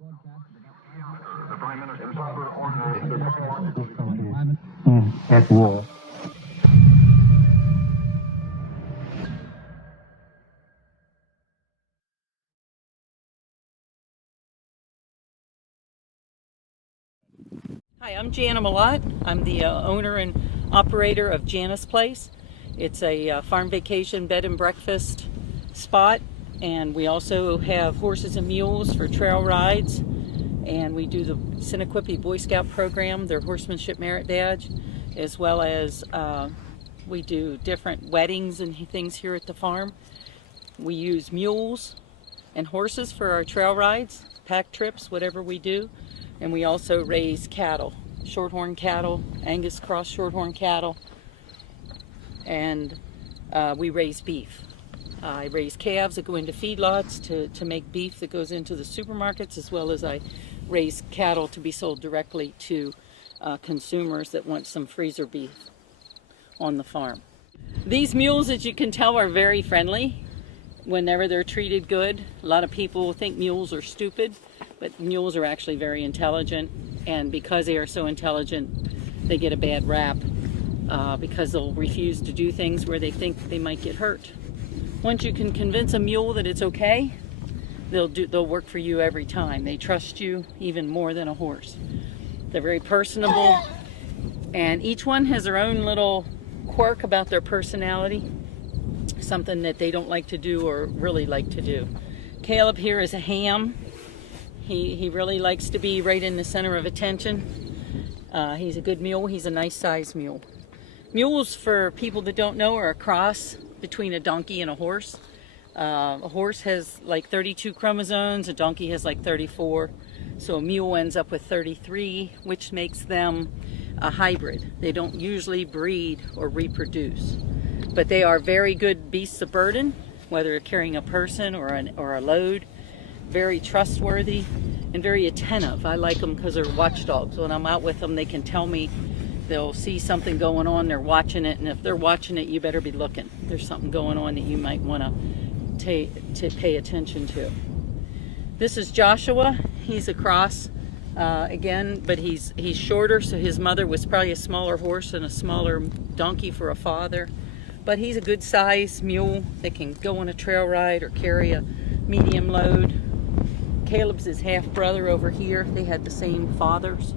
At war. Hi, I'm Jana. I'm the owner and operator of Jana's Place. It's a farm vacation bed and breakfast spot, and we also have horses and mules for trail rides, and we do the Sinaquippi Boy Scout program, their horsemanship merit badge, as well as we do different weddings and things here at the farm. We use mules and horses for our trail rides, pack trips, whatever we do. And we also raise cattle, shorthorn cattle, Angus cross shorthorn cattle, and we raise beef. I raise calves that go into feedlots to make beef that goes into the supermarkets, as well as I raise cattle to be sold directly to consumers that want some freezer beef on the farm. These mules, as you can tell, are very friendly whenever they're treated good. A lot of people think mules are stupid, but mules are actually very intelligent, and because they are so intelligent, they get a bad rap because they'll refuse to do things where they think they might get hurt. Once you can convince a mule that it's okay, they'll work for you every time. They trust you even more than a horse. They're very personable, and each one has their own little quirk about their personality, something that they don't like to do or really like to do. Caleb here is a ham. He really likes to be right in the center of attention. He's a good mule. He's a nice sized mule. Mules, for people that don't know, are a cross between a donkey and a horse. A horse has like 32 chromosomes, a donkey has like 34. So a mule ends up with 33, which makes them a hybrid. They don't usually breed or reproduce, but they are very good beasts of burden, whether they're carrying a person or a load. Very trustworthy and very attentive. I like them because they're watchdogs. When I'm out with them, they can tell me, they'll see something going on, they're watching it, and if they're watching it, you better be looking. There's something going on that you might want to pay attention to. This is Joshua. He's a cross again, but he's shorter, so his mother was probably a smaller horse and a smaller donkey for a father. But he's a good sized mule that can go on a trail ride or carry a medium load. Caleb's his half brother over here. They had the same fathers.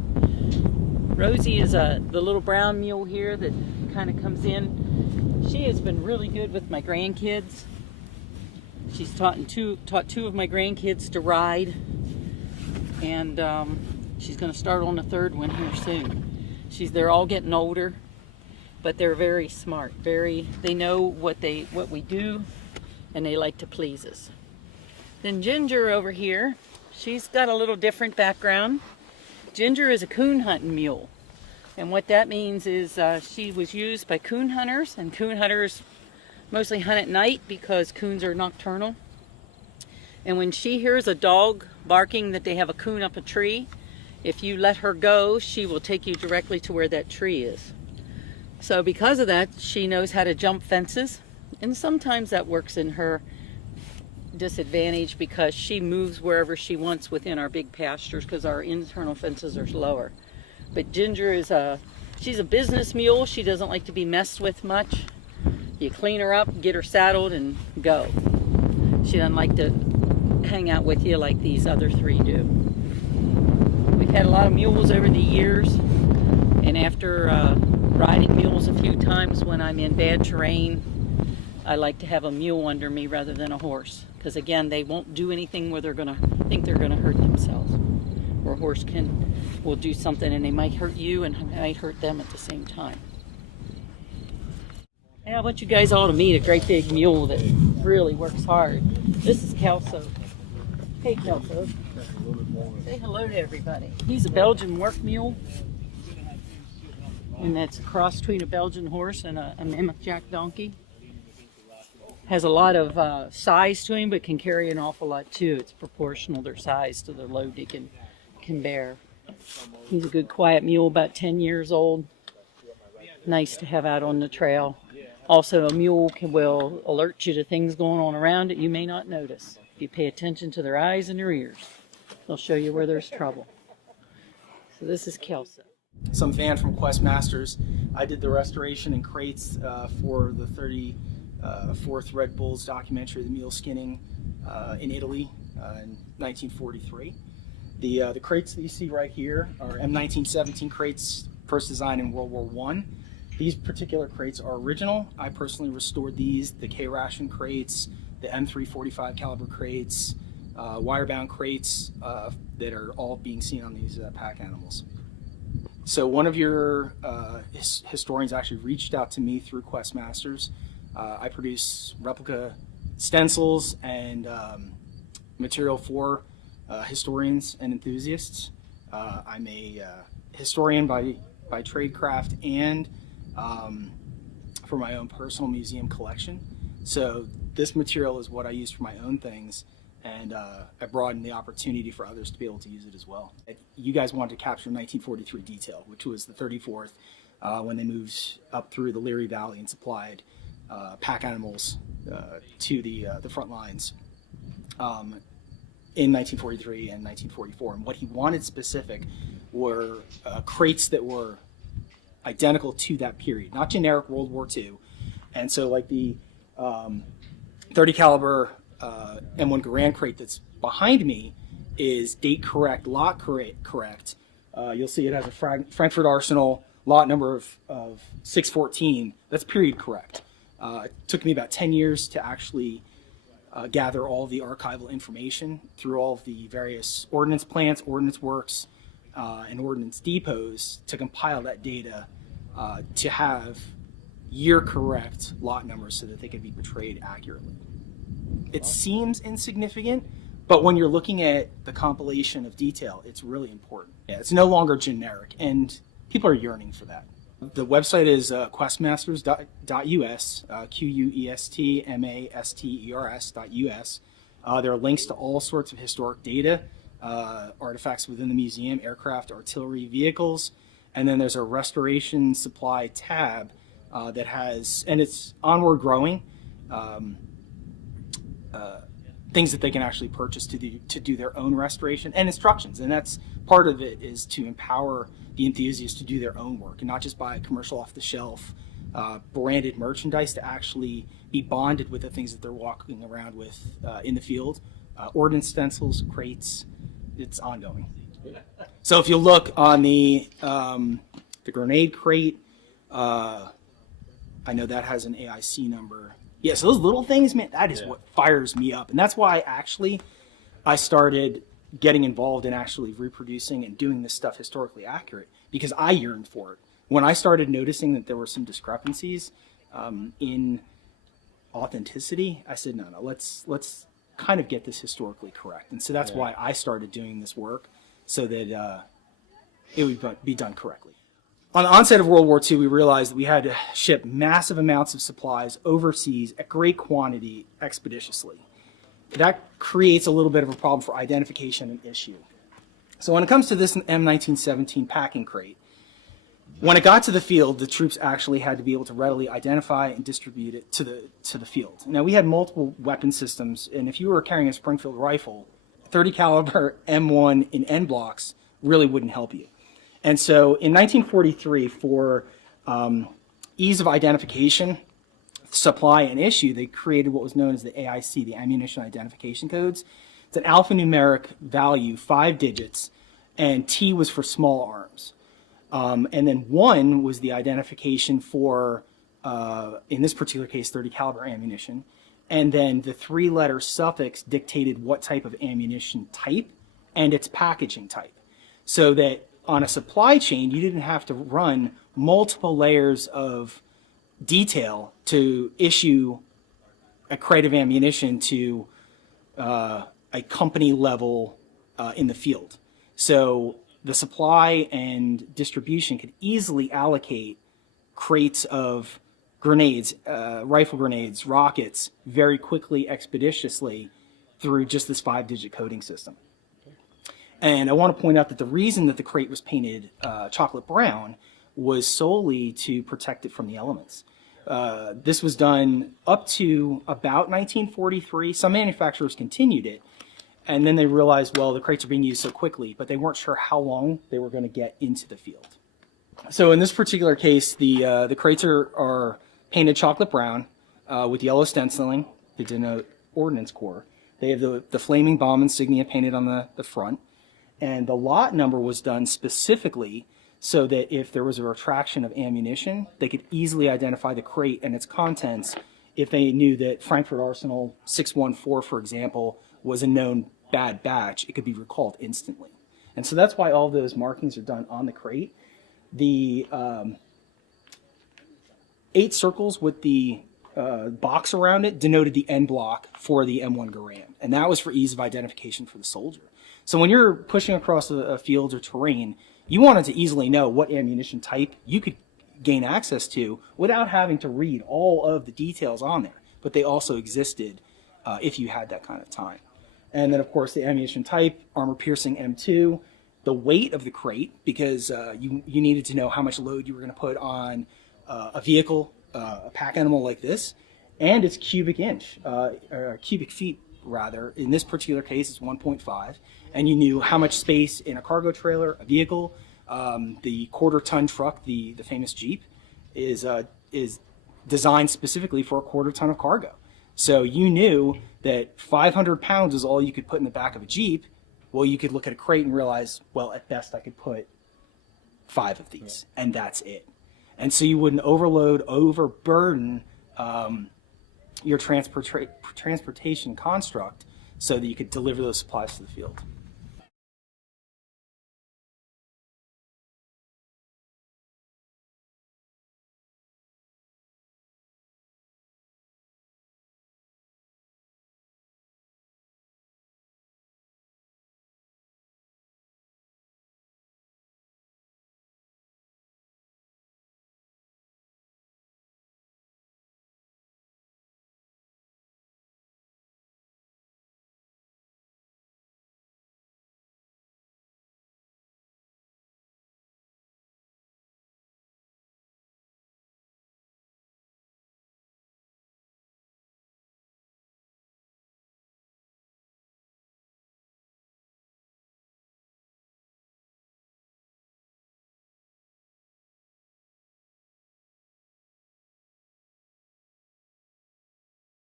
Rosie is the little brown mule here that kind of comes in. She has been really good with my grandkids. She's taught two of my grandkids to ride, and she's going to start on the third one here soon. They're all getting older, but they're very smart. They know what we do, and they like to please us. Then Ginger over here, she's got a little different background. Ginger is a coon hunting mule. And what that means is she was used by coon hunters, and coon hunters mostly hunt at night because coons are nocturnal. And when she hears a dog barking that they have a coon up a tree, if you let her go, she will take you directly to where that tree is. So because of that, she knows how to jump fences, and sometimes that works in her disadvantage because she moves wherever she wants within our big pastures because our internal fences are lower. But Ginger she's a business mule. She doesn't like to be messed with much. You clean her up, get her saddled, and go. She doesn't like to hang out with you like these other three do. We've had a lot of mules over the years, and after riding mules a few times when I'm in bad terrain, I like to have a mule under me rather than a horse, because again, they won't do anything where they're going to think they're going to hurt themselves. Or a horse will do something and they might hurt you and might hurt them at the same time. Yeah, I want you guys all to meet a great big mule that really works hard. This is Kelso. Hey Kelso. Say hello to everybody. He's a Belgian work mule, and that's a cross between a Belgian horse and a Mammoth Jack donkey. Has a lot of size to him, but can carry an awful lot too. It's proportional, their size, to the load they can bear. He's a good quiet mule, about 10 years old. Nice to have out on the trail. Also, a mule will alert you to things going on around it you may not notice if you pay attention to their eyes and their ears. They'll show you where there's trouble. So this is Kelso. Some fan from Quest Masters. I did the restoration in crates for the 34th Red Bulls documentary, The Mule Skinning, in Italy in 1943. The crates that you see right here are M1917 crates, first designed in World War I. These particular crates are original. I personally restored these, the K-ration crates, the M345 caliber crates, wire-bound crates that are all being seen on these pack animals. So one of your historians actually reached out to me through Quest Masters. I produce replica stencils and material for historians and enthusiasts. I'm a historian by tradecraft and for my own personal museum collection. So this material is what I use for my own things, and I broadened the opportunity for others to be able to use it as well. You guys wanted to capture 1943 detail, which was the 34th, when they moved up through the Leary Valley and supplied pack animals to the front lines in 1943 and 1944. And what he wanted specific were crates that were identical to that period, not generic World War II. And so like the 30 caliber M1 Garand crate that's behind me is date correct, lot correct. You'll see it has a Frankfurt Arsenal lot number of 614. That's period correct. It took me about 10 years to actually gather all the archival information through all of the various ordnance plants, ordnance works, and ordnance depots to compile that data to have year correct lot numbers so that they could be portrayed accurately. It seems insignificant, but when you're looking at the compilation of detail, it's really important. Yeah, it's no longer generic, and people are yearning for that. The website is questmasters.us, questmasters.us. There are links to all sorts of historic data, artifacts within the museum, aircraft, artillery, vehicles, and then there's a restoration supply tab that has, and it's onward growing, things that they can actually purchase to do their own restoration, and instructions. And that's part of it, is to empower the enthusiasts to do their own work and not just buy commercial off-the-shelf branded merchandise, to actually be bonded with the things that they're walking around with in the field. Ordnance stencils, crates, it's ongoing. So if you look on the grenade crate, I know that has an AIC number. Yeah, so those little things, man, that is what fires me up. And that's why I started getting involved in actually reproducing and doing this stuff historically accurate, because I yearned for it. When I started noticing that there were some discrepancies in authenticity, I said, no, let's kind of get this historically correct. And so that's why I started doing this work, so that it would be done correctly. On the onset of World War II, we realized that we had to ship massive amounts of supplies overseas at great quantity expeditiously. That creates a little bit of a problem for identification and issue. So when it comes to this M1917 packing crate, when it got to the field, the troops actually had to be able to readily identify and distribute it to the field. Now, we had multiple weapon systems, and if you were carrying a Springfield rifle, 30 caliber M1 in N blocks really wouldn't help you. And so in 1943, for ease of identification, supply, and issue, they created what was known as the AIC, the Ammunition Identification Codes. It's an alphanumeric value, 5 digits, and T was for small arms. And then 1 was the identification for, in this particular case, 30 caliber ammunition. And then the 3-letter suffix dictated what type of ammunition type and its packaging type. So that on a supply chain, you didn't have to run multiple layers of detail to issue a crate of ammunition to a company level in the field. So the supply and distribution could easily allocate crates of grenades, rifle grenades, rockets, very quickly, expeditiously, through just this 5-digit coding system. And I want to point out that the reason that the crate was painted chocolate brown was solely to protect it from the elements. This was done up to about 1943. Some manufacturers continued it. And then they realized, well, the crates are being used so quickly, but they weren't sure how long they were going to get into the field. So in this particular case, the crates are painted chocolate brown with yellow stenciling to denote Ordnance Corps. They have the flaming bomb insignia painted on the front. And the lot number was done specifically so that if there was a retraction of ammunition, they could easily identify the crate and its contents if they knew that Frankfurt Arsenal 614, for example, was a known bad batch. It could be recalled instantly. And so that's why all those markings are done on the crate. The 8 circles with the box around it denoted the end block for the M1 Garand. And that was for ease of identification for the soldier. So when you're pushing across a field or terrain, you wanted to easily know what ammunition type you could gain access to without having to read all of the details on there. But they also existed if you had that kind of time. And then, of course, the ammunition type, armor-piercing M2, the weight of the crate, because you needed to know how much load you were going to put on a vehicle, a pack animal like this, and its cubic feet, rather. In this particular case, it's 1.5. And you knew how much space in a cargo trailer, a vehicle, the quarter-ton truck, the famous Jeep, is designed specifically for a quarter-ton of cargo. So you knew that 500 pounds is all you could put in the back of a Jeep. Well, you could look at a crate and realize, well, at best I could put 5 of these, and that's it. And so you wouldn't overburden your transportation construct so that you could deliver those supplies to the field.